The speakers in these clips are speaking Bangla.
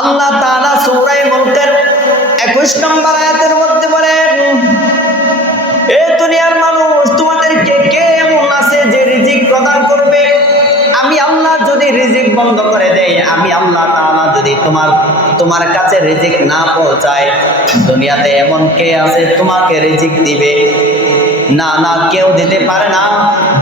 আল্লাহ তাআলা সূরা মুলকের 21 নম্বর আয়াতের মধ্যে বলেন, এ দুনিয়ার মানুষ, তোমাদেরকে কে এমন আছে যে রিজিক প্রদান করবে? আমি আল্লাহ যদি রিজিক বন্ধ করে দেই, আমি আল্লাহ তাআলা যদি তোমার তোমার কাছে রিজিক না পৌঁছায়, দুনিয়াতে এমন কে আছে তোমাকে রিজিক দিবে? না না, কেউ দিতে পারে না।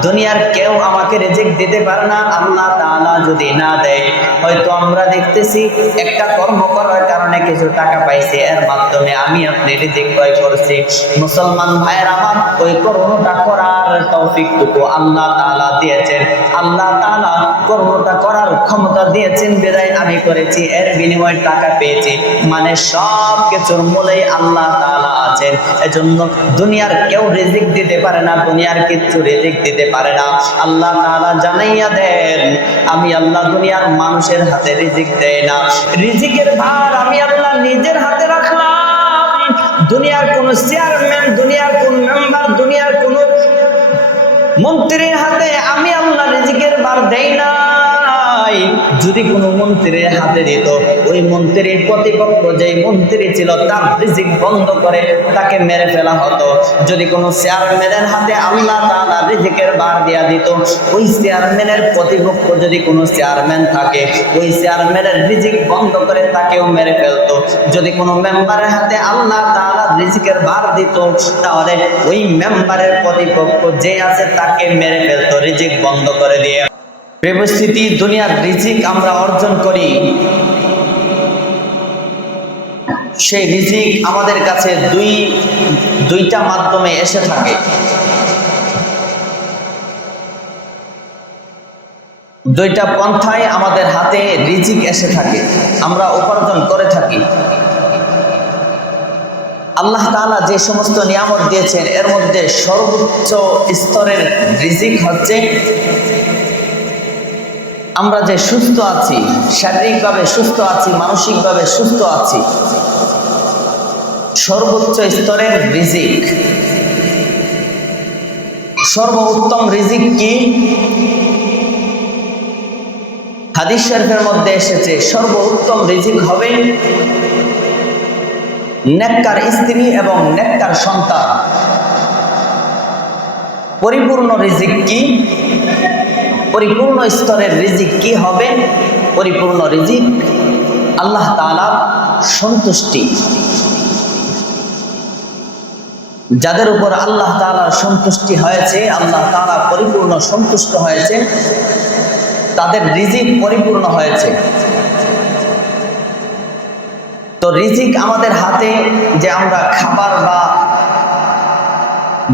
দুনিয়ার কেউ আমাকে রিজিক দিতে পারে না। আল্লাহ তাআলা যদি না দেয়, হয়তো আমরা দেখতেছি একটা কর্ম করার কারণে কিছু টাকা পাইছে। এর মাধ্যমে আমি আপনি রিজিক ক্রয় করছি। মুসলমান ভাইয়ের আমার ওই কর্মটা করার তৌফিকটুকু আল্লাহ তাআলা দিয়েছেন। আল্লাহ তাআলা কর্মটা করার ক্ষমতা দিয়েছেন, বিদায় আমি করেছি। এর বিনিময়ে টাকা পেয়েছি। মানে সব কিছুর মূলেই আল্লাহ তাআলা আছেন। এজন্য দুনিয়ার কেউ রিজিক দিতে পারে না, দুনিয়ার কিচ্ছু রিজিক দিতে পারে না। আল্লাহ তাআলা জানাইয়া দেন, আমি আল্লাহ দুনিয়ার মানুষের হাতে রিজিক দেয় না। রিজিকের ভার আমি আল্লাহ নিজের হাতে রাখলাম। দুনিয়ার কোন চেয়ারম্যান, দুনিয়ার কোন মেম্বার, দুনিয়ার কোন মন্ত্রীর হাতে আমি আল্লাহ রিজিকের বার দেই নাই যদি কোনো মন্ত্রীর হাতে দিত, ওই মন্ত্রীর প্রতিপক্ষ যেই মন্ত্রী ছিল, তার রিজিক বন্ধ করে তাকে মেরে ফেলা হতো। যদি কোনো চেয়ারম্যানের হাতে আল্লাহ তাআলা রিজিকের বার দিয়া দিত, ওই চেয়ারম্যানের প্রতিপক্ষ যদি কোনো চেয়ারম্যান থাকে, ওই চেয়ারম্যানের রিজিক বন্ধ করে তাকেও মেরে ফেলতো। যদি কোনো মেম্বারের হাতে আল্লাহ তাআলা রিজিকের বার দিত, তাহলে ওই মেম্বারের প্রতিপক্ষ যে আছে তাকে মেরে ফেলতো, রিজিক বন্ধ করে দিয়ে। পরিস্থিতি দুনিয়ার রিজিক আমরা অর্জন করি। সেই রিজিক আমাদের কাছে দুই, দুইটা মাধ্যমে এসে থাকে। দুইটা পন্থায় আমাদের হাতে রিজিক এসে থাকে, আমরা উপার্জন করে থাকি। আল্লাহ তালা যে সমস্ত নিয়ামত দিয়েছেন, এর মধ্যে সর্বোচ্চ স্তরের রিজিক হচ্ছে আমরা যে সুস্থ আছি, শারীরিকভাবে সুস্থ আছি, মানসিকভাবে সুস্থ আছি, সর্বোচ্চ স্তরের রিজিক। সর্বোত্তম রিজিক কি? হাদিস শরীফের মধ্যে এসেছে, সর্বোত্তম রিজিক হবে নেককার স্ত্রী এবং নেককার সন্তান। পরিপূর্ণ রিজিক কি? পরিপূর্ণ স্তরের রিজিক কি হবে? পরিপূর্ণ রিজিক আল্লাহ তাআলার সন্তুষ্টি। যাদের উপর আল্লাহ তাআলার সন্তুষ্টি হয়েছে, আল্লাহ তালা পরিপূর্ণ সন্তুষ্ট হয়েছে, তাদের রিজিক পরিপূর্ণ হয়েছে। তো রিজিক আমাদের হাতে যে আমরা খাবার বা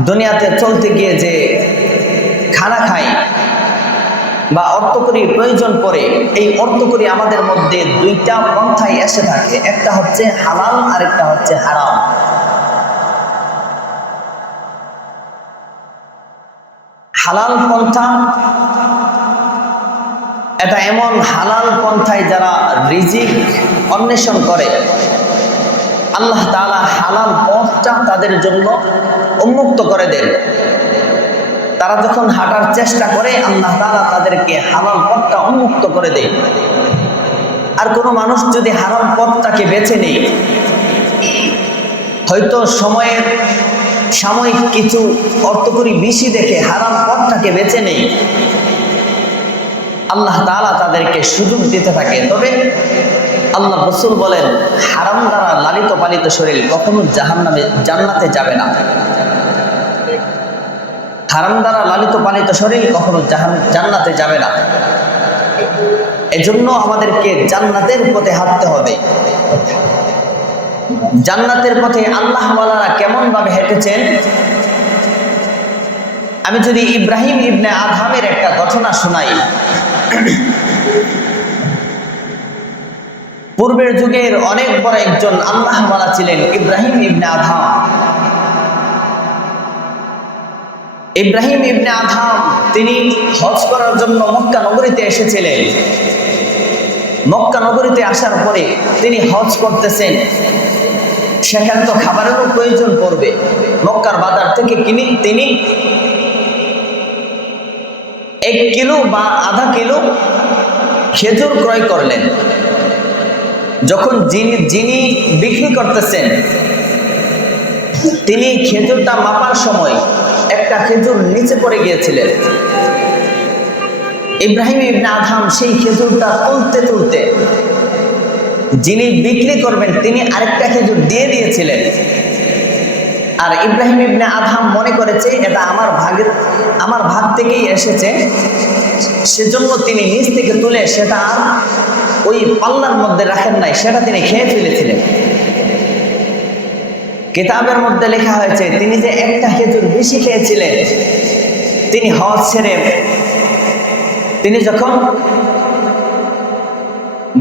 দুনিয়াতে চলতে গিয়ে যে খানা খাই বা অর্থকরী প্রয়োজন পড়ে, এই অর্থকরী আমাদের মধ্যে দুইটা পন্থায় এসে থাকে। একটা হচ্ছে হালাল আর একটা হচ্ছে হারাম। হালাল পন্থা, এটা এমন হালাল পন্থায় যারা রিজিক অন্বেষণ করে। আল্লাহ তালা হালাল পথটা তাদের জন্য উন্মুক্ত করে দেন। তারা যখন হাঁটার চেষ্টা করে, আল্লাহ তাআলা তাদেরকে হালাল পথটা উন্মুক্ত করে দেয়। আর কোনো মানুষ যদি হারাম পথটাকে বেছে নেই হয়তো সময়ের সাময়িক কিছু অর্থকরী বেশি দেখে হারাম পথটাকে বেছে নেই আল্লাহ তাআলা তাদেরকে সুযোগ দিতে থাকে। তবে আল্লাহ রসুল বলেন, হারাম দ্বারা লালিত পালিত শরীর কখনো জাহান্নামে, জান্নাতে যাবে না। হারাম দ্বারা লালিত পালিত শরীর কখনো জান্নাতে যাবে না। এজন্য আমাদেরকে জান্নাতের পথে হাঁটতে হবে। জান্নাতের পথে আল্লাহ ওয়ালারা কেমন ভাবে হেঁটেছেন? আমি যদি ইব্রাহিম ইবনে আধামের একটা ঘটনা শোনাই। পূর্বের যুগের অনেক বড় একজন আল্লাহ ওয়ালা ছিলেন ইব্রাহিম ইবনে আধাম ইব্রাহিম ইবনে আধাম তিনি হজ করার জন্য মক্কা নগরীতে এসেছিলেন। মক্কা নগরীতে আসার পরে তিনি হজ করতেছেন। সেখানে তো খাবারেরও প্রয়োজন পড়বে। মক্কার বাজার থেকে কিনি, তিনি এক কিলো বা আধা কিলো খেজুর ক্রয় করলেন। যখন যিনি যিনি বিক্রি করতেছেন, তিনি খেজুরটা মাপার সময় একটা খেজুর নিচে পড়ে গিয়েছিলেন। ইব্রাহিম ইবনে আধাম সেই খেজুরটা তুলতে তুলতে যিনি বিক্রি করবেন, তিনি আরেকটা খেজুর দিয়ে দিয়েছিলেন। আর ইব্রাহিম ইবনে আধাম মনে করেছে, এটা আমার ভাগের, আমার ভাগ থেকেই এসেছে। সেজন্য তিনি নিচ থেকে তুলে সেটা ওই পাল্লার মধ্যে রাখেন নাই, সেটা তিনি খেয়ে ফেলেছিলেন। কিতাবের মধ্যে লেখা হয়েছে, তিনি যে একটা খেজুর বেশি খেয়েছিলেন, তিনি হজ ছেড়ে তিনি যখন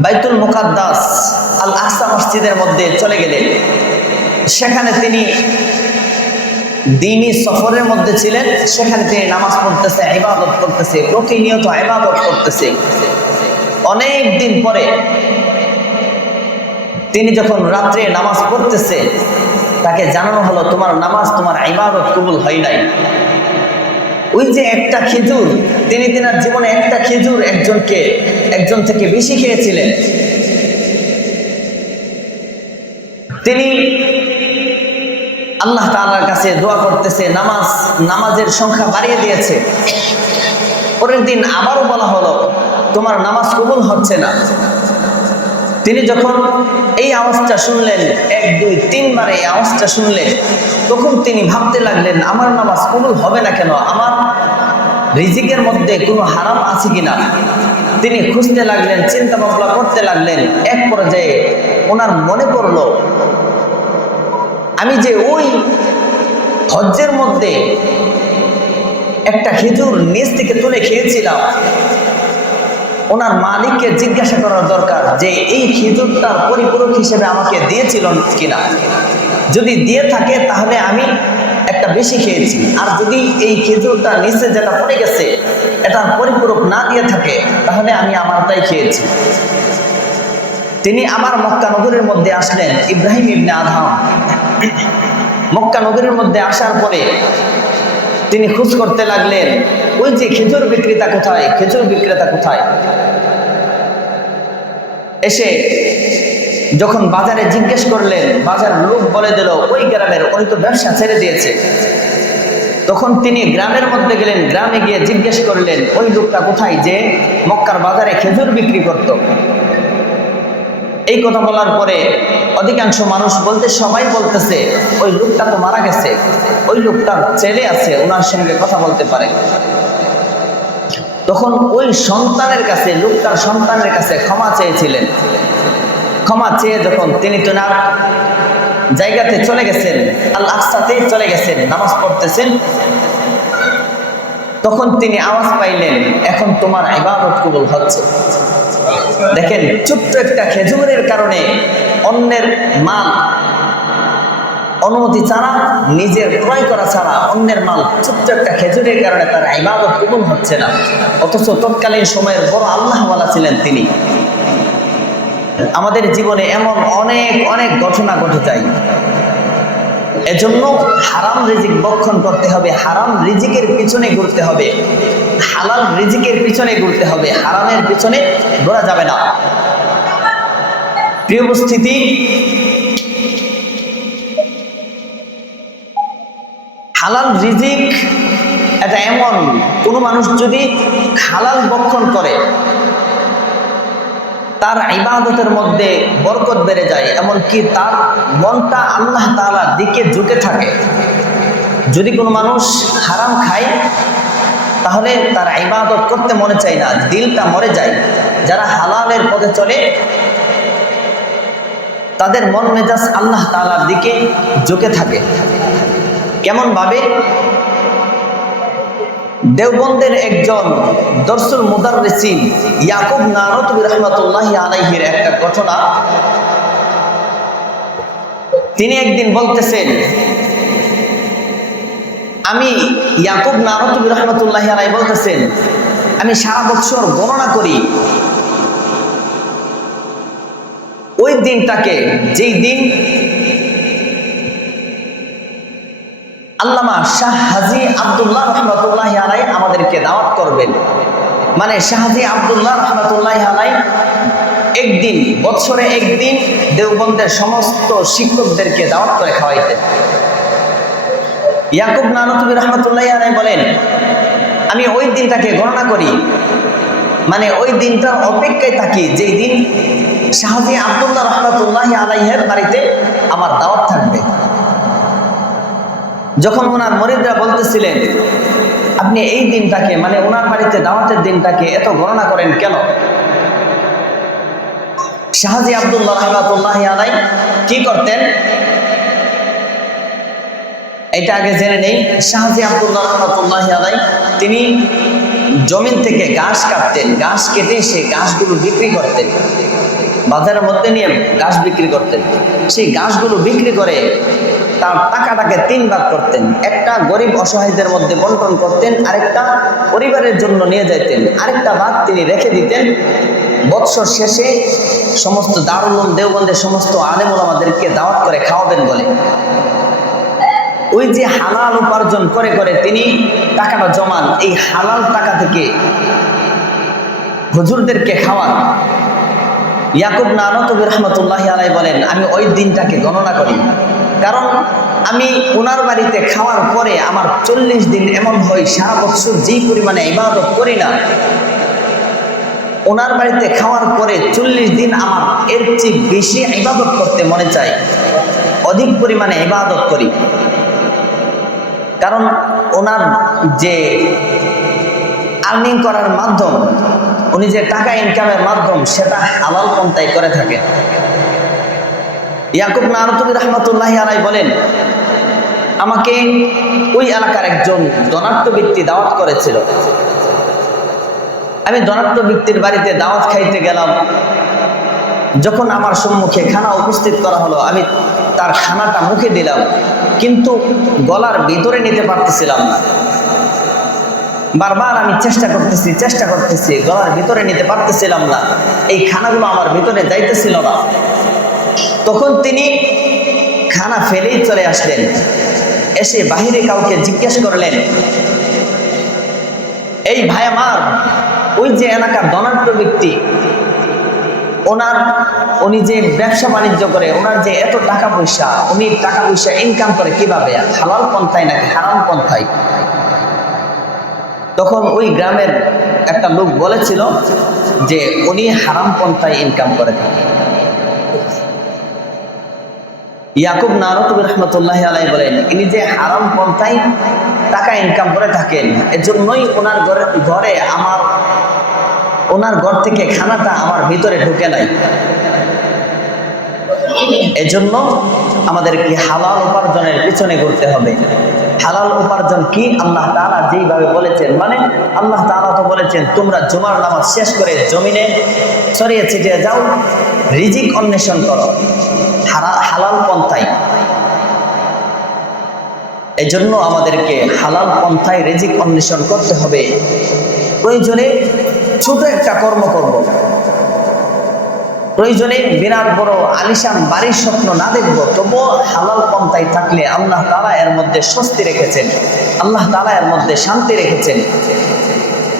বাইতুল মুকাদ্দাস আল আকসা মসজিদের মধ্যে চলে গেলেন, সেখানে তিনি দিনই সফরের মধ্যে ছিলেন, সেখানে তিনি নামাজ পড়তেছে, ইবাদত করতেছে, প্রতিনিয়ত ইবাদত করতেছে। অনেক দিন পরে তিনি যখন রাত্রে নামাজ পড়তেছে তাকে জানানো হলো, তোমার নামাজ, তোমার ইবাদত কবুল হয় নাই। ওই যে একটা খেজুর, তিনি তিনার জীবনে একটা খেজুর একজনকে, একজন থেকে বেশি খেয়েছিলেন। তিনি আল্লাহ তাআলার কাছে দোয়া করতেছে, নামাজ, নামাজের সংখ্যা বাড়িয়ে দিয়েছে। পরের দিন আবারও বলা হলো, তোমার নামাজ কবুল হচ্ছে না। তিনি যখন এই আওয়াজটা শুনলেন, এক, দুই, তিনবার এই আওয়াজটা শুনলেন, তখন তিনি ভাবতে লাগলেন, আমার নামাজ কবুল হবে না কেন? আমার রিজিকের মধ্যে কোনো হারাম আছে কিনা? তিনি খুঁজতে লাগলেন চিন্তা ভাবনা করতে লাগলেন, এক পর্যায়ে ওনার মনে পড়ল, আমি যে ওই হজ্জের মধ্যে একটা খেজুর নিচ থেকে তুলে খেয়েছিলাম ওনার মালিককে জিজ্ঞাসা করার দরকার যে এই খেজুরটার পরিপূরক হিসেবে আমাকে দিয়েছিল কিনা। যদি দিয়ে থাকে তাহলে আমি একটা বেশি খেয়েছি। আর যদি এই খেজুরটা নিচে যেটা পড়ে গেছে, এটা পরিপূরক না দিয়ে থাকে, তাহলে আমি আমারটাই খেয়েছি। তিনি আবার মক্কা নগরের মধ্যে আসলেন, ইব্রাহিম ইবনে আধাম মক্কা নগরীর মধ্যে আসার পরে তিনি খোঁজ করতে লাগলেন, ওই যে খেজুর বিক্রেতা কোথায়? খেজুর বিক্রেতা কোথায়? এসে যখন বাজারে জিজ্ঞেস করলেন, বাজার লোক বলে দিল, ওই গ্রামের উনি তো ব্যবসা ছেড়ে দিয়েছে। তখন তিনি গ্রামের মধ্যে গেলেন, গ্রামে গিয়ে জিজ্ঞেস করলেন, ওই লোকটা কোথায় যে মক্কার বাজারে খেজুর বিক্রি করত? এই কথা বলার পরে অধিকাংশ মানুষ বলতে সবাই বলতেছে, ওই লোকটা তো মারা গেছে। ওই লোকটার ছেলে আছে ওনার সঙ্গে কথা বলতে পারে। তখন ওই সন্তানের কাছে, লোকটার সন্তানের কাছে ক্ষমা চেয়েছিলেন। ক্ষমা চেয়ে যখন তিনি তোনার জায়গাতে চলে গেছেন আল আকসাতেই চলে গেছেন, নামাজ পড়তেছেন, তখন তিনি আওয়াজ পাইলেন, এখন তোমার ইবাদত কবুল হচ্ছে। দেখেন, ছোট্ট একটা খেজুরের কারণে অন্যের মাল। অনুমতি ছাড়া, নিজের ক্রয় করা ছাড়া অন্যের মাল ছোট্ট একটা খেজুরের কারণে তার ইবাদত কবুল হচ্ছে না। অথচ তৎকালীন সময়ের বড় আল্লাহওয়ালা ছিলেন তিনি। আমাদের জীবনে এমন অনেক অনেক ঘটনা ঘটে যায়। এজন্য হারাম রিজিক বক্ষণ করতে হবে, হারাম রিজিকের পিছনে ঘুরতে হবে। হালাল রিজিকের পিছনে ঘুরতে হবে, হারামের পিছনে ঘোরা যাবে না। প্রিয় উপস্থিতি, হালাল রিজিক এটা এমন, কোনো মানুষ যদি হালাল বক্ষণ করে, তার ইবাদতের মধ্যে বরকত বেড়ে যায়, এমনকি তার মনটা আল্লাহ তালার দিকে ঝুঁকে থাকে। যদি কোনো মানুষ হারাম খায়, তাহলে তার ইবাদত করতে মনে চায় না, দিলটা মরে যায়। যারা হালালের পথে চলে তাদের মন মেজাজ আল্লাহ তালার দিকে ঝুঁকে থাকে। কেমন ভাবে দেওবন্দের একজন দর্শুল মুদাররিসিন ইয়াকুব নারতবি রহমতুল্লাহ আলাইহির একটা ঘটনা। তিনি একদিন বলতেছেন, আমি ইয়াকুব নারতবি রহমতুল্লাহ আলাই বলতেছেন, আমি সারা বছর গণনা করি ওই দিনটাকে, যেই দিন আল্লামা শাহ হাজি আবদুল্লাহ রহমতুল্লাহ আলাই আমাদেরকে দাওয়াত করবেন। মানে শাহজি আবদুল্লাহ রহমতুল্লাহ আলাই একদিন, বছরে একদিন দেওবন্দের সমস্ত শিক্ষকদেরকে দাওয়াত করে খাওয়াইতেন। ইয়াকুব নানতুবি রহমতুল্লাহ আলাই বলেন, আমি ওই দিনটাকে গণনা করি। মানে ওই দিনটার অপেক্ষায় থাকি, যেই দিন শাহজি আবদুল্লাহ রহমতুল্লাহ আলাইহের বাড়িতে আমার দাওয়াত থাকবে। যখন ওনার মরিদরা বলতেছিলেন, আপনি এই দিনটাকে মানে ওনার বাড়িতে দাওয়াতের দিনটাকে এত গণনা করেন কেন? শাহজি আবদুল্লাহ রহমতুল্লাহ আলাই কি করতেন? এটা আগে জেনে নেই। শাহজি আবদুল্লাহ রহমতুল্লাহ আলাই তিনি জমিন থেকে ঘাস কাটতেন, ঘাস কেটে সেই ঘাসগুলো বিক্রি করতেন। বাজারের মধ্যে নিয়ে ঘাস বিক্রি করতেন। সেই ঘাসগুলো বিক্রি করে তার টাকাটাকে তিন ভাগ করতেন। একটা গরিব অসহায়দের মধ্যে বন্টন করতেন, আরেকটা পরিবারের জন্য নিয়ে যাইতেন। আরেকটা ভাগ তিনি রেখে দিতেন। বৎসর শেষে সমস্ত দারুল দেওবন্দের সমস্ত আলেমুল আমাদেরকে দাওয়াত করে খাওয়াবেন বলে। ওই যে হালাল উপার্জন করে করে তিনি টাকাটা জমান, এই হালাল টাকা থেকে হুজুরদেরকে খাওয়ান। ইয়াকুব নানতবির রহমতুল্লাহ আলাই বলেন, আমি ওই দিনটাকে গণনা করি। কারণ আমি ওনার বাড়িতে খাওয়ার পরে আমার চল্লিশ দিন এমন হয়, সারা বছর যেই পরিমাণে ইবাদত করি না। ওনার বাড়িতে খাওয়ার পরে চল্লিশ দিন আমার এর চেয়ে বেশি ইবাদত করতে মনে চায়। অধিক পরিমাণে ইবাদত করি। কারণ ওনার যে আর্নিং করার মাধ্যম, উনি যে টাকা ইনকামের মাধ্যম, সেটা হালাল পন্থায় করে থাকেন। ইয়াকুব নারতুবি রহমতুল্লাহ আলাই বলেন, আমাকে ওই এলাকার একজন ধনাত্ম ব্যক্তি দাওয়াত করেছিল। আমি ধনাত্ম ব্যক্তির বাড়িতে দাওয়াত খাইতে গেলাম। যখন আমার সম্মুখে খানা উপস্থিত করা হলো, আমি তার খানাটা মুখে দিলাম। কিন্তু গলার ভিতরে নিতে পারতেছিলাম না। বারবার আমি চেষ্টা করতেছি চেষ্টা করতেছি, গলার ভিতরে নিতে পারতেছিলাম না। এই খানাগুলো আমার ভিতরে যাইতেছিল না। তখন তিনি খানা ফেলেই চলে আসলেন। এসে বাহিরে কাউকে জিজ্ঞেস করলেন, এই ভাই আমার, ওই যে এলাকার ধনাঢ্য ব্যক্তি ওনার, উনি যে ব্যবসা বাণিজ্য করে, ওনার যে এত টাকা পয়সা, উনি টাকা পয়সা ইনকাম করে কীভাবে? হালাল পন্থায় নাকি হারাম পন্থায়? তখন ওই গ্রামের একটা লোক বলেছিল যে উনি হারাম পন্থায় ইনকাম করে থাকে। ইয়াকুব নারতুব রহমতুল্লাহ আলাই বলেন, ইনি যে হারাম পন্থায় টাকা ইনকাম করে থাকেন, এজন্যই ওনার ঘরে ঘরে আমার ওনার ঘর থেকে খানাটা আমার ভিতরে ঢুকে নাই। এজন্য আমাদেরকে হালাল উপার্জনের পিছনে ঘুরতে হবে। হালাল উপার্জন কি? আল্লাহ তাআলা যেইভাবে বলেছেন মানে আল্লাহ তাআলা তো বলেছেন, তোমরা জুমার নামাজ শেষ করে জমিনে ছড়িয়ে ছিটিয়ে যাও, রিজিক অন্বেষণ করো। হালাল পন্থায়। এই জন্য আমাদেরকে হালাল পন্থায় রিজিক অন্বেষণ করতে হবে। প্রয়োজনে ছোট একটা কর্ম করব। প্রয়োজনে বিরাট বড় আলিশান বাড়ির স্বপ্ন না দেখব, তবুও হালাল পন্থায় থাকলে আল্লাহ তালা এর মধ্যে স্বস্তি রেখেছেন। আল্লাহ তালা এর মধ্যে শান্তি রেখেছেন।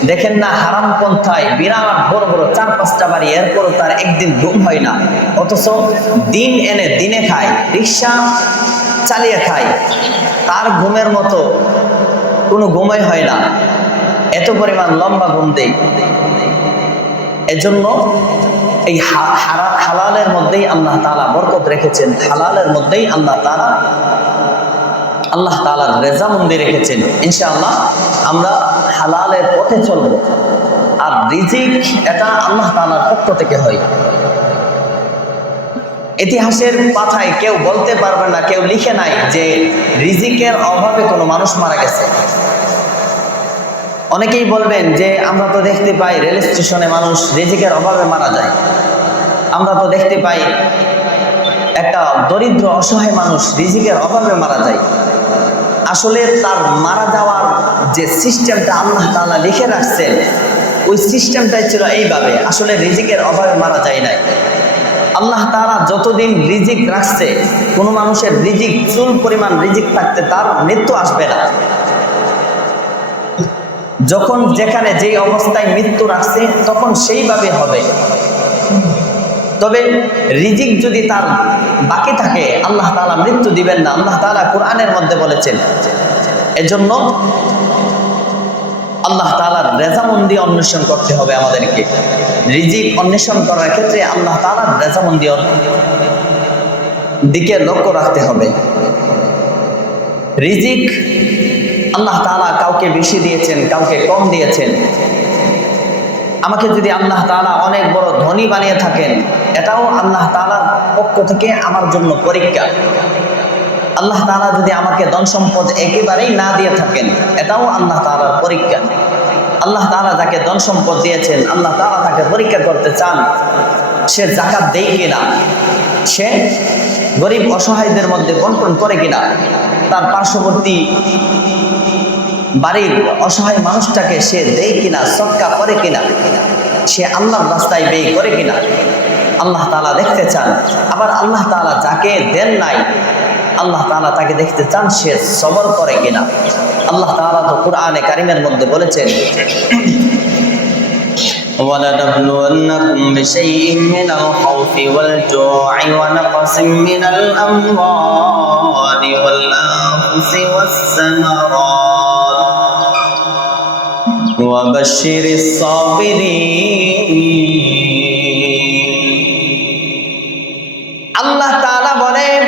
দেখেন না, হারাম পন্থায় বিরাট বড় বড় চার পাঁচটা বাড়ি, এরপরও তার একদিন ঘুম হয় না। অথচ দিন এনে দিনে খায়, রিক্সা চালিয়ে খায়। তার ঘুমের মতো কোনো ঘুমাই হয় না। এত পরিমাণ লম্বা ঘুম দেয় এজন্য এই হালালের মধ্যেই আল্লাহ তালা বরকত রেখেছেন। হালালের মধ্যেই আল্লাহ তালা আল্লাহ তালার রেজামন্দি রেখেছেন। ইনশাআল্লাহ আমরা হালালের পথে চলব। আর রিজিক এটা আল্লাহ তালার পক্ষ থেকে হয়। ইতিহাসের পাথায় কেউ বলতে পারবে না, কেউ লিখে নাই যে রিজিকের অভাবে কোনো মানুষ মারা গেছে। অনেকেই বলবেন যে, আমরা তো দেখতে পাই রেল স্টেশনে মানুষ রিজিকের অভাবে মারা যায়। আমরা তো দেখতে পাই একটা দরিদ্র, অসহায় মানুষ রিজিকের অভাবে মারা যায়। আসলে তার মারা যাওয়ার যে সিস্টেমটা আল্লাহ তাআলা লিখে রাখছেন, ওই সিস্টেমটাই ছিল এইভাবে, আসলে রিজিকের অভাবে মারা যায় নাই। আল্লাহ তাআলা যতদিন রিজিক রাখছে, কোনো মানুষের রিজিক, চুল পরিমাণ রিজিক থাকতে তার মৃত্যু আসবে না। যখন যেখানে যেই অবস্থায় মৃত্যু রাখছে, তখন সেইভাবে হবে। তবে রিজিক যদি তার বাকি থাকে, আল্লাহ তালা মৃত্যু দিবেন না। আল্লাহ তালা কোরআনের মধ্যে বলেছেন, এজন্য আল্লাহ তাআলার রেজামন্দি অন্বেষণ করতে হবে আমাদেরকে। রিজিক অন্বেষণ করার ক্ষেত্রে আল্লাহ তালার রেজামন্দি দিকে লক্ষ্য রাখতে হবে। রিজিক আল্লাহ তাআলা কাউকে বেশি দিয়েছেন, কাউকে কম দিয়েছেন। আমাকে যদি আল্লাহ তাআলা অনেক বড় ধনী বানিয়ে থাকেন, এটাও আল্লাহ তাআলার পক্ষ থেকে আমার জন্য পরীক্ষা। আল্লাহ তাআলা যদি আমাকে ধন সম্পদ একেবারেই না দিয়ে থাকেন, এটাও আল্লাহ তাআলার পরীক্ষা। আল্লাহ তাআলা যাকে ধন সম্পদ দিয়েছেন, আল্লাহ তাআলা তাকে পরীক্ষা করতে চান, সে জাকাত দেয় কিনা? সে গরিব অসহায়দের মধ্যে বন্টন করে কিনা? তার পার্শ্ববর্তী বাড়ির অসহায় মানুষটাকে সে দেয় কিনা সৎকা করে কিনা সে আল্লাহর রাস্তায় ব্যয় করে কিনা আল্লাহ তাআলা দেখতে চান আবার আল্লাহ তাআলা যাকে দেন নাই আল্লাহ তাআলা তাকে দেখতে চান সে সবর করে কিনা আল্লাহ তাআলা তো কোরআনে কারিমের মধ্যে বলেছেন ولنبلونكم بشيء من الخوف والجوع ونقص من الأموال والأنفس والثمرات وبشر الصابرين আল্লাহ তাআলা বলেন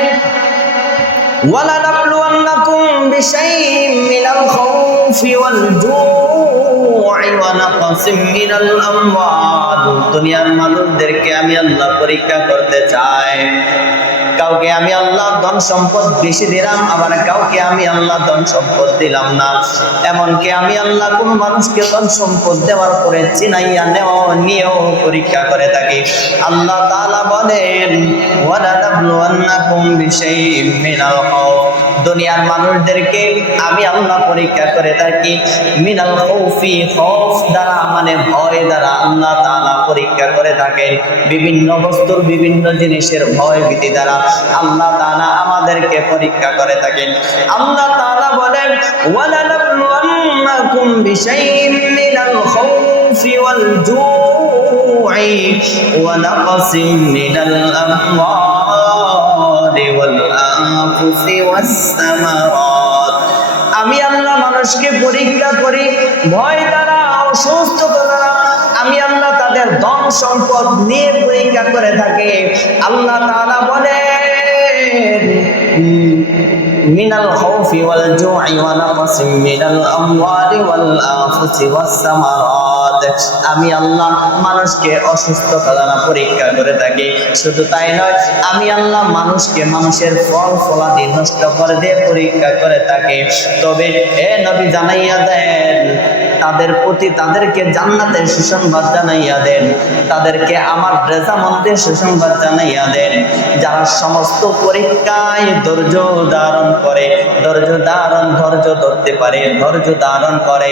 ولنبلونكم بشيء من الخوف والجوع ونقص من الأموال দুনিয়ার মানুষদেরকে আমি আল্লাহ পরীক্ষা করতে চাই কাউকে আমি আল্লাহ ধন সম্পদ বেশি দিলাম, আবার কাউকে আমি আল্লাহ ধন সম্পদ দিলাম না। এমনকি আমি আল্লাহ কোন মানুষকে ধন সম্পদ দেওয়ার পরে চিনাইয়া নেও নিয়েও পরীক্ষা করে থাকি। আল্লাহ তালা বলেন ওয়ালানাবলুয়ান্নাকুম বিশাইইম মিনাল খাউফ। দুনিয়ার মানুষদেরকে আমি আল্লাহ পরীক্ষা করে থাকি। মিনাল খাউফি খাউফ দ্বারা মানে ভয় দ্বারা আল্লাহ তাআলা পরীক্ষা করে থাকেন। বিভিন্ন বস্তুর বিভিন্ন জিনিসের ভয় ভীতি দ্বারা আল্লাহ তাআলা আমাদেরকে পরীক্ষা করে থাকেন। আল্লাহ তাআলা বলেন, ওয়ালানাবলুয়ান্নাকুম বিশাইইম মিনাল খাউফি ওয়াল জু'i ওয়া নাকসিম মিনাল আমওয়ালি। আমি আল্লাহ মানুষকে পরীক্ষা করি, ভয় দ্বারা অসুস্থতা দ্বারা। আমি আল্লাহ তাদের ধন সম্পদ নিয়ে পরীক্ষা করে থাকি। আল্লাহ তাআলা বলেন, মিনাল খাউফি ওয়াল জু'i ওয়া নাকসিম মিনাল আমওয়ালি আমি আল্লাহ মানুষকে অসুস্থতা দ্বারা পরীক্ষা করে থাকি। শুধু তাই নয়, আমি আল্লাহ মানুষকে মানুষের ফল, ফলাদি নষ্ট করে দিয়ে পরীক্ষা করে থাকি। তবে এ নবী জানাইয়া দেন, তাদের প্রতি তাদেরকে জান্নাতের সুসংবাদ জানাইয়া দেন, তাদেরকে আমার রেজামন্দের সুসংবাদ জানাইয়া দেন। যারা সমস্ত পরীক্ষায় ধৈর্য ধারণ করে, ধৈর্য ধারণ, ধৈর্য ধরতে পারে, ধৈর্য ধারণ করে।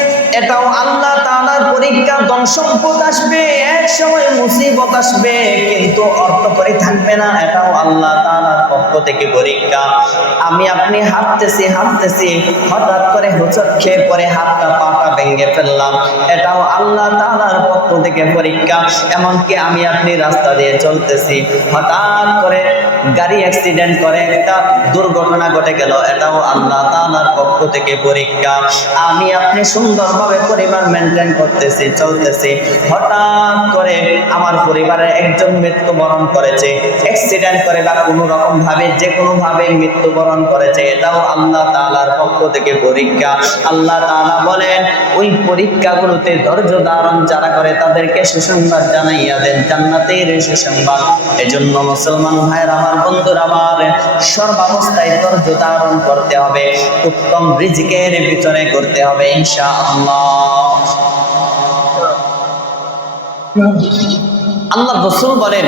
এটাও আল্লাহ তাআলার পরীক্ষা সম্পদ আসবে এক সময় মুসিবত আসবে, কিন্তু অর্থ করে থাকবে না, এটাও আল্লাহ তাআলার পক্ষ থেকে পরীক্ষা। আমি আপনি হাঁটতেছি হাঁটতেছি, হঠাৎ করে হোঁচট খেয়ে পরে হাতটা পাটা ভেঙে ফেললাম, এটাও আল্লাহ তালার পক্ষ থেকে পরীক্ষা। এমনকি আমি আপনি রাস্তা দিয়ে চলতেছি, হঠাৎ করে গাড়ি অ্যাক্সিডেন্ট করে একটা দুর্ঘটনা ঘটে গেল, এটাও আল্লাহ তাআলার পক্ষ থেকে পরীক্ষা। আমি আপনি সুন্দরভাবে পরিবার মেনটেন করতেছি, চলতেছি। হঠাৎ করে আমার পরিবারের একজন মৃত্যুবরণ করেছে অ্যাক্সিডেন্ট করে বা কোনো রকম ভাবে যে কোনো ভাবে মৃত্যুবরণ করেছে, এটাও আল্লাহ তাআলার পক্ষ থেকে পরীক্ষা। আল্লাহ তাআলা বলেন, ওই পরীক্ষাগুলোতে ধৈর্য ধারণ যারা করে, তাদেরকে সুসংবাদ জানাইয়া দেন জান্নাতের সুসংবাদ। এজন্য মুসলমান ভাইয়ের, আমার বন্ধুর, আমার সর্বাবস্থায় ধৈর্য ধারণ করতে হবে, উত্তম রিজিকের ভিতরে করতে হবে, ইনশাআল্লাহ। আল্লাহ রসুল বলেন,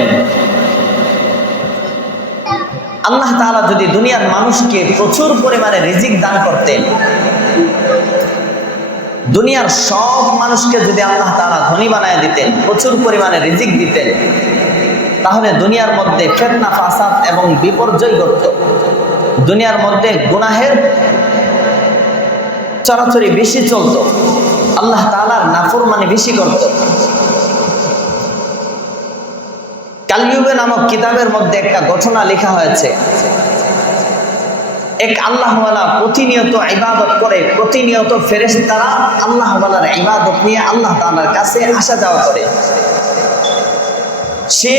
আল্লাহ তাআলা যদি দুনিয়ার মানুষকে প্রচুর পরিমাণে রিজিক দান করতেন, দুনিয়ার সব মানুষকে যদি আল্লাহ তাআলা ধনী বানায় দিতেন, প্রচুর পরিমাণে রিজিক দিতেন, তাহলে দুনিয়ার মধ্যে ফেতনা, ফাসাদ এবং বিপর্যয় ঘটত। দুনিয়ার মধ্যে গুনাহের চরাচরি বেশি চলতো। আল্লাহ তাআলার নাফরমানি বেশি করত। কালিউবে নামক কিতাবের মধ্যে একটা ঘটনা লেখা হয়েছে। এক আল্লাহওয়ালা প্রতিনিয়ত ইবাদত করে, প্রতিনিয়ত ফেরেশতারা আল্লাহওয়ালার ইবাদত নিয়ে আল্লাহ তাআলার কাছে আসা যাওয়া করে। সে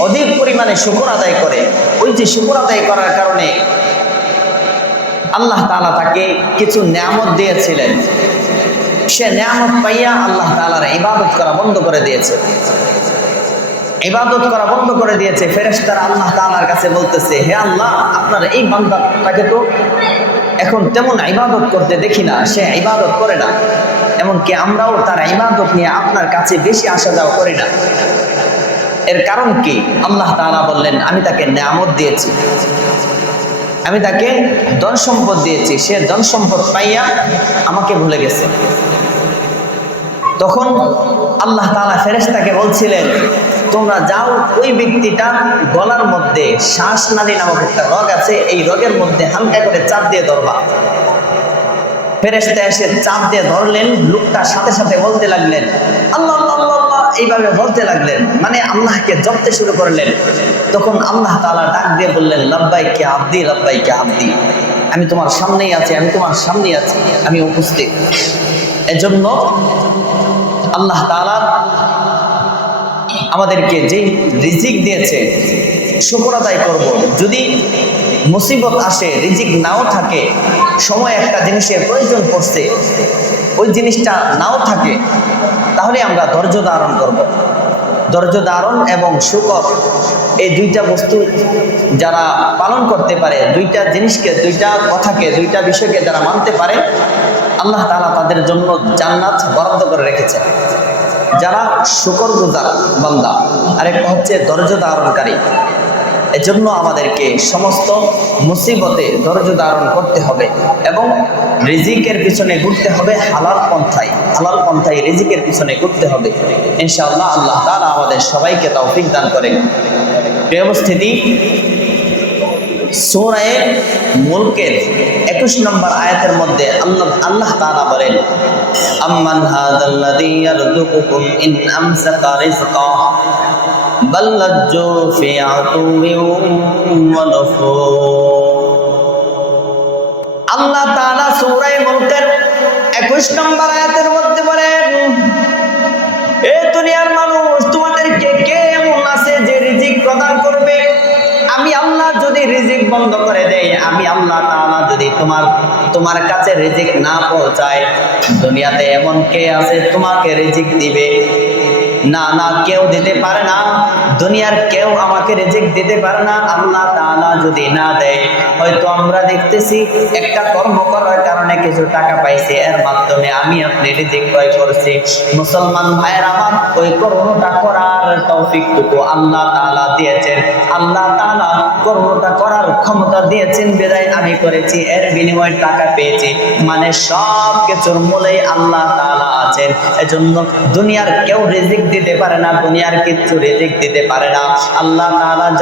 অধিক পরিমাণে শুকর আদায় করে। ওই যে শুকর আদায় করার কারণে আল্লাহ তালা তাকে কিছু নিয়ামত দিয়েছিলেন। সে নিয়ামত পাইয়া আল্লাহ তাআলার ইবাদত করা বন্ধ করে দিয়েছে। ইবাদত করা বন্ধ করে দিয়েছে। ফেরেশতারা আল্লাহ তালার কাছে বলতেছে, হে আল্লাহ, আপনার এই বান্দাটাকে তো এখন তেমন ইবাদত করতে দেখি না, সে ইবাদত করে না। এমনকি আমরাও তার ইবাদত নিয়ে আপনার কাছে বেশি আসা যাওয়া করি না। এর কারণ কি? আল্লাহ তাআলা বললেন, আমি তাকে নিয়ামত দিয়েছি। আমি তাকে ধন সম্পদ দিয়েছি। সে ধন সম্পদ পাইয়া আমাকে ভুলে গেছে। তখন আল্লাহ তালা ফেরেশতাকে বলছিলেন, তোমরা যাও, ওই ব্যক্তিটা গলার মধ্যে শ্বাস নালী নামক একটা রোগ আছে, এই রোগের মধ্যে হালকা করে চাপ দিয়ে ধরবা। ফেরেশতা এসে চাপ দিয়ে ধরলেন, লোকটা সাথে সাথে বলতে লাগলেন, আল্লাহ আল্লাহ এইভাবে বলতে লাগলেন মানে আল্লাহকে জপতে শুরু করলেন। তখন আল্লাহ তালা ডাক দিয়ে বললেন লব্বাই কে আব্দি লব্বাই কে আব্দি, আমি তোমার সামনেই আছি, আমি তোমার সামনেই আছি, আমি উপস্থিত। এজন্য আল্লাহ তাআলা আমাদেরকে যে রিজিক দিয়েছে, শুকর আদায় করব। যদি মুসিবত আসে, রিজিক নাও থাকে, সময় একটা জিনিসের প্রয়োজন পড়ছে, ওই জিনিসটা নাও থাকে, তাহলে আমরা ধৈর্য ধারণ করব। ধৈর্য ধারণ এবং শুকর এই দুইটা বস্তু যারা পালন করতে পারে, দুইটা জিনিসকে, দুইটা কথাকে, দুইটা বিষয়কে যারা মানতে পারে আল্লাহ তাআলা তাদের জন্য জান্নাত বরাদ্দ করে রেখেছেন যারা শুকর গুজার বান্দা আরেকটা হচ্ছে ধৈর্য ধারণকারী। এজন্য আমাদেরকে সমস্ত মুসিবতে ধৈর্য ধারণ করতে হবে এবং রিজিকের পিছনে ঘুরতে হবে হালাল পন্থায়। হালাল পন্থায় রিজিকের পিছনে ঘুরতে হবে। ইনশাআল্লাহ আল্লাহ তাআলা আমাদের সবাইকে তৌফিক দান করেন। প্রিয় সূরায়ে মুলকের 21 নম্বর আয়াতের মধ্যে আল্লাহ আল্লাহ তাআলা বলেন, আম্মান হাযাল্লাযী ইয়ারযুকুকুম ইন আমসাকা রিজকা বাল লাজ্জু ফি আতুওয়িন ওয়া আল্লাহ তাআলা সূরায়ে মুলকের 21 নম্বর আয়াতের মধ্যে বলেন, এ দুনিয়ার মানুষ, তোমাদেরকে কে এমন আছে যে রিজিক প্রদান করবে? আমি আল্লাহ যদি রিজিক বন্ধ করে দেই, আমি আল্লাহ তাআলা যদি তোমার তোমার কাছে রিজিক না পৌঁছায়, দুনিয়াতে এমন কে আছে তোমাকে রিজিক দিবে? না না, কেউ দিতে পারে না। দুনিয়ার কেউ আমাকে রিজিক দিতে পারে না, আল্লাহ তাআলা যদি না দেয়, হয়তো আমরা দেখতেছি একটা কর্ম করার কারণে কিছু টাকা পাইছি, এর মাধ্যমে আমি আপনি রিজিক ক্রয় করছি। মুসলমান ভাইয়ের আমার ওই কর্মটা করার তৌফিকটুকু আল্লাহ তাআলা দিয়েছেন। আল্লাহ কর্মটা করার ক্ষমতা দিয়েছেন, বিদায় আমি করেছি, এর বিনিময়ে টাকা পেয়েছি। মানে সব কিছুর আল্লাহ আছেন। এজন্য দুনিয়ার কেউ দিতে পারে না, দুনিয়ার দিতে পারে না। আল্লাহ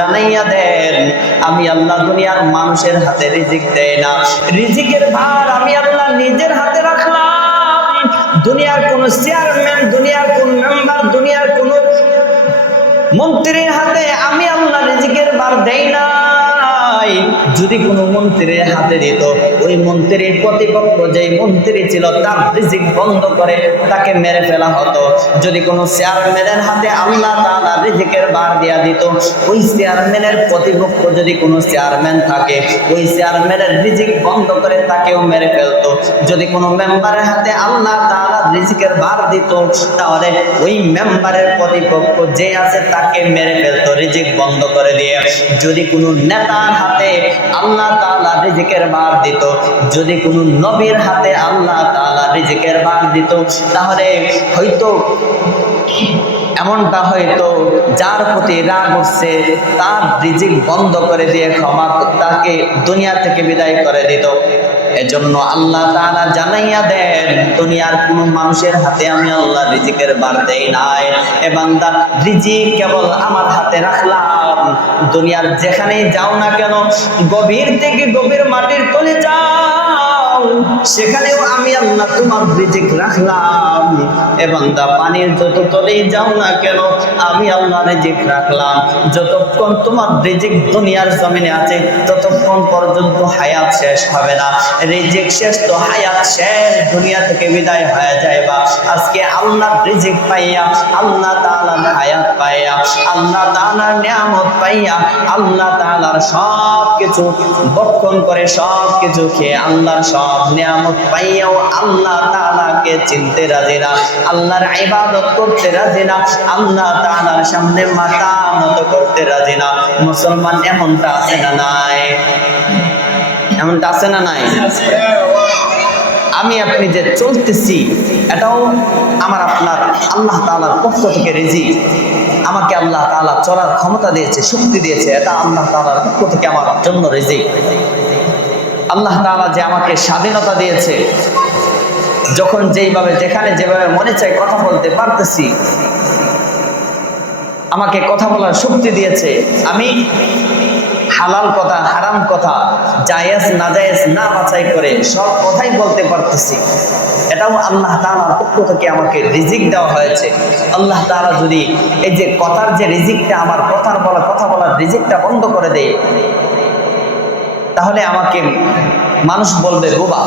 জানাইয়া দেন, আমি আল্লাহ দুনিয়ার মানুষের হাতে রিজিক দেয় না। রিজিকের ভার আমি আল্লাহ নিজের হাতে রাখলাম। দুনিয়ার কোন চেয়ারম্যান দুনিয়ার কোন মেম্বার দুনিয়ার কোন মন্ত্রীর হাতে আমি আল্লাহ রিজিকের বার দেই নাই যদি কোনো মন্ত্রীর হাতে দিত, ওই মন্ত্রীর প্রতিপক্ষ যে মন্ত্রী ছিল, তার রিজিক বন্ধ করে তাকে মেরে ফেলা হতো। যদি কোনো চেয়ারম্যানের হাতে আল্লাহ তাআলা রিজিকের বার দেয়া দিত, ওই চেয়ারম্যানের প্রতিপক্ষ যদি কোনো চেয়ারম্যান থাকে, ওই চেয়ারম্যানের রিজিক বন্ধ করে তাকেও মেরে ফেলতো। যদি কোনো মেম্বারের হাতে আল্লাহ তাআলা রিজিকের বার দিত, তাহলে ওই মেম্বারের প্রতিপক্ষ যে আছে তাকে মেরে ফেলতো, রিজিক বন্ধ করে দিয়ে। যদি কোনো নেতার হাতে আল্লাহ তালা রিজিকের বার দিত। যদি কোনো নবীর হাতে আল্লাহ তালা রিজিকের বার দিত, তাহলে হয়তো এমনটা হয়তো যার প্রতি রাগ উঠছে, তার রিজিক বন্ধ করে দিয়ে ক্ষমা তাকে দুনিয়া থেকে বিদায় করে দিত। এজন্য আল্লাহ তাআলা জানাইয়া দেন, দুনিয়ার কোন মানুষের হাতে আমি আল্লাহ রিজিকের বার দেই নাই এবং তার রিজিক কেবল আমার হাতে রাখলাম। দুনিয়ার যেখানেই যাও না কেন, গভীর থেকে গভীর মাটির তলে যাও। সেখানেও আমি আল্লাহ তোমার রিজিক রাখলাম। এবং পানির যত যাও না কেন, আমি আল্লাহ রিজিক রাখলাম। যতক্ষণ তোমার রিজিক দুনিয়ার জমিনে আছে, ততক্ষণ পর্যন্ত হায়াত শেষ হবে না। রিজিক শেষ তো হায়াত শেষ, দুনিয়া থেকে বিদায় হয়ে যায় বা আজকে আল্লাহ রিজিক পাইয়া, আল্লাহ তাআলার হায়াত পাইয়া, আল্লাহ তাআলার নিয়ামত পাইয়া, আল্লাহ তাআলার সব কিছু বক্ষণ করে সব কিছু খেয়ে আল্লাহর সব নিয়ামত পাইয়াও আল্লাহ তাআলাকে চিনতে রাজি না, আল্লাহর ইবাদত করতে রাজি না, আল্লাহ তাআলার সামনে মাথা নত করতে রাজি না। মুসলমান এমনটা আছে না নাই? এমনটা আছে না নাই? আমি আপনি যে চলতেছি, এটাও আমার আপনার আল্লাহ তাআলার পক্ষ থেকে রেজি। আমাকে আল্লাহ তাআলা চলার ক্ষমতা দিয়েছে, শক্তি দিয়েছে, এটা আল্লাহ তাআলার পক্ষ থেকে আমার জন্য রেজি। আল্লাহ তাআলা যে আমাকে স্বাধীনতা দিয়েছে, যখন যেইভাবে, যেখানে যেভাবে মনে চায় কথা বলতে পারতেছি, আমাকে কথা বলার শক্তি দিয়েছে, আমি হালাল কথা, হারাম কথা, জায়েজ না জায়েজ না বাছাই করে সব কথাই বলতে পারতেছি। এটাও আল্লাহ তাআলার পক্ষ থেকে আমাকে রিজিক দেওয়া হয়েছে। আল্লাহ তাআলা যদি এই যে কথার যে রিজিকটা, আমার কথার বলা, কথা বলার রিজিকটা বন্ধ করে দেয় তাহলে আমাকে মানুষ বলবে, বোবা।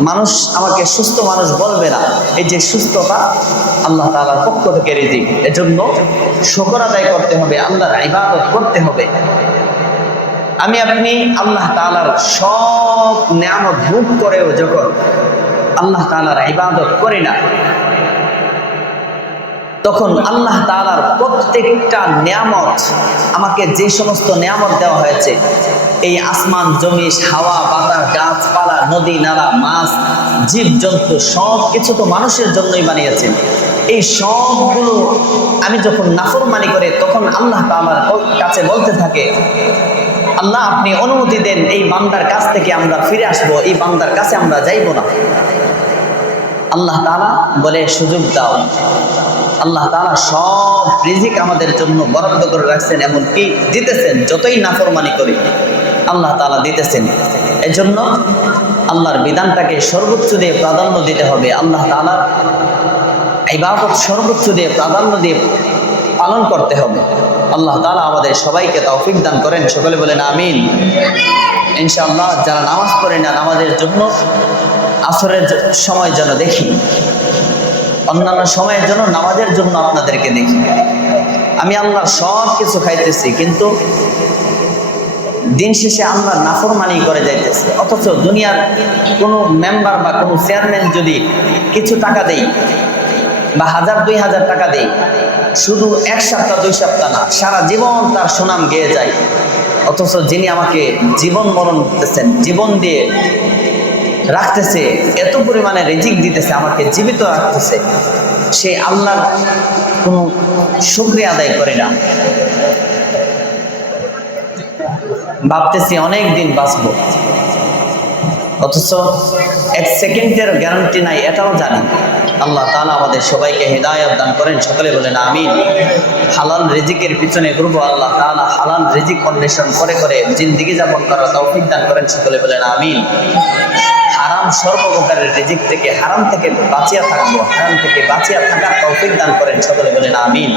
মানুষ আমাকে সুস্থ মানুষ বলবে না। এই যে সুস্থতা আল্লাহ তালার পক্ষ থেকে রিজিক। এজন্য শকর আদায় করতে হবে, আল্লাহর ইবাদত করতে হবে। আমি, আপনি আল্লাহ তালার সব নিয়ামত ভোগ করেও যখন আল্লাহ তালার ইবাদত করি না তখন আল্লাহ তালার প্রত্যেকটা নিয়ামত আমাকে যে সমস্ত নিয়ামত দেওয়া হয়েছে, এই আসমান জমি হাওয়া, বাতাস, গাছপালা, নদী, নালা, মাছ জীব জন্তু সব কিছু তো মানুষের জন্যই বানিয়েছেন। এই সবগুলো আমি যখন নাফরমানি করে তখন আল্লাহ তাআলার কাছে বলতে থাকে, আল্লাহ, আপনি অনুমতি দেন এই বান্দার কাছ থেকে আমরা ফিরে আসব, এই বান্দার কাছে আমরা যাইব না। আল্লাহ তাআলা বলে, সুযোগ দাও। আল্লাহ তাআলা সব রিজিক আমাদের জন্য বরাদ্দ করে রাখছেন, এমনকি দিতেছেন, যতই নাফরমানি করি, আল্লাহ তালা দিতেছেন। এজন্য আল্লাহর বিধানটাকে সর্বোচ্চ দিয়ে প্রাধান্য দিতে হবে। আল্লাহ তাআলার ইবাদত সর্বোচ্চ দিয়ে প্রাধান্য দিয়ে পালন করতে হবে। আল্লাহ তালা আমাদের সবাইকে তৌফিক দান করেন। সকলে বলেন আমিন। ইনশাআল্লাহ, যারা নামাজ পড়ে না, নামাজের জন্য আসরের সময় যেন দেখি। অন্যান্য সময়ের জন্য নামাজের জন্য আপনাদেরকে দেখি। আমি আল্লাহ সব কিছু খাইতেছি, কিন্তু দিন শেষে আল্লাহ নাফরমানি করে যাইতেছে। অথচ দুনিয়ার কোনো মেম্বার বা কোনো চেয়ারম্যান যদি কিছু টাকা দেই বা হাজার, দুই হাজার টাকা দেই শুধু এক সপ্তাহ, দুই সপ্তাহ না, সারা জীবন তার সুনাম গেয়ে যায়। অথচ যিনি আমাকে জীবন মরণ দিতেছেন, জীবন দিয়ে রাখতেছে, এত পরিমাণে রেজিক দিতেছে, আমাকে জীবিত রাখতেছে। সে আল্লাহর কোনো শুক্রিয়া আদায় করে না। ভাবতেছি অনেক দিন বাঁচবো। অথচ এক সেকেন্ডের গ্যারান্টি নাই, এটাও জানি। আল্লাহ তালা আমাদের সবাইকে হৃদায়ত দান করেন। সকলে বলেন, আমিন। হালাল রিজিকের পিছনে ঘুরবো আল্লাহ তালা হালাল রিজিক অন্বেষণ করে করে জিন্দিগি যাপন করার তৌফিক দান করেন। সকলে বলেন, আমিন। হারাম সর্বপ্রকারের রিজিক থেকে, হারাম থেকে বাঁচিয়া থাকব। হারাম থেকে বাঁচিয়া থাকার তৌফিক দান করেন। সকলে বলেন, আমিন।